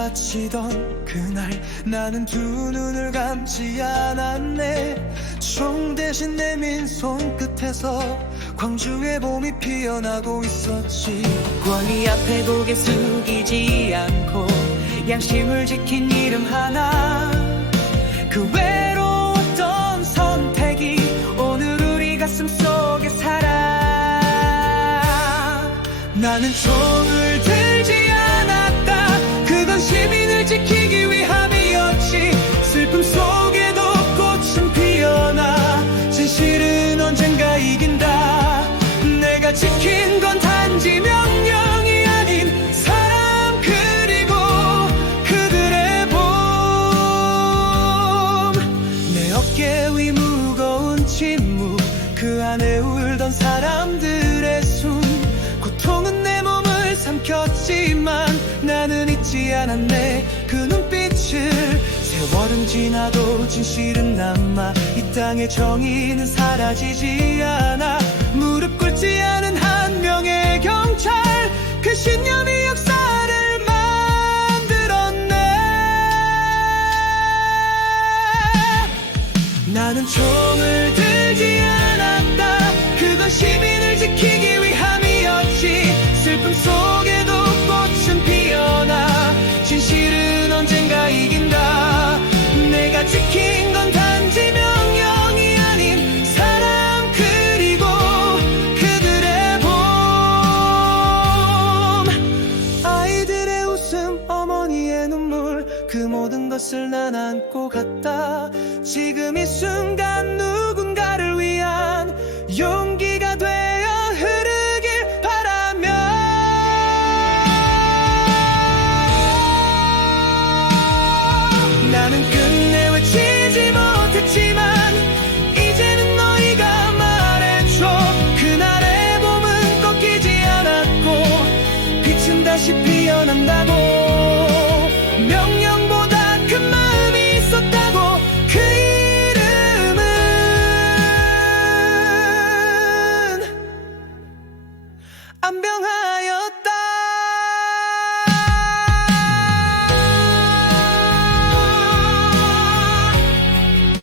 몰아치던 그날 나는 두 눈을 감지 않았네. 총 대신 내민 손끝에서 광주의 봄이 피어나고 있었지. 권위 앞에 고개 숙이지 않고 양심을 지킨 이름 하나. 그 외로웠던 선택이 오늘 우리 가슴 속에 살아. 나는 총을 들 않았네. 그 눈빛을 세월은 지나도 진실은 남아. 이 땅의 정의는 사라지지 않아. 무릎 꿇지 않은 한 명의 경찰 그 신념이 역사를 만들었네. 나는 총을 들지 않았다. 그건 시민을 지키기 것을 난 안고 갔다. 지금 이 순간 누군가를 위한 용기 I'm Byung-hun.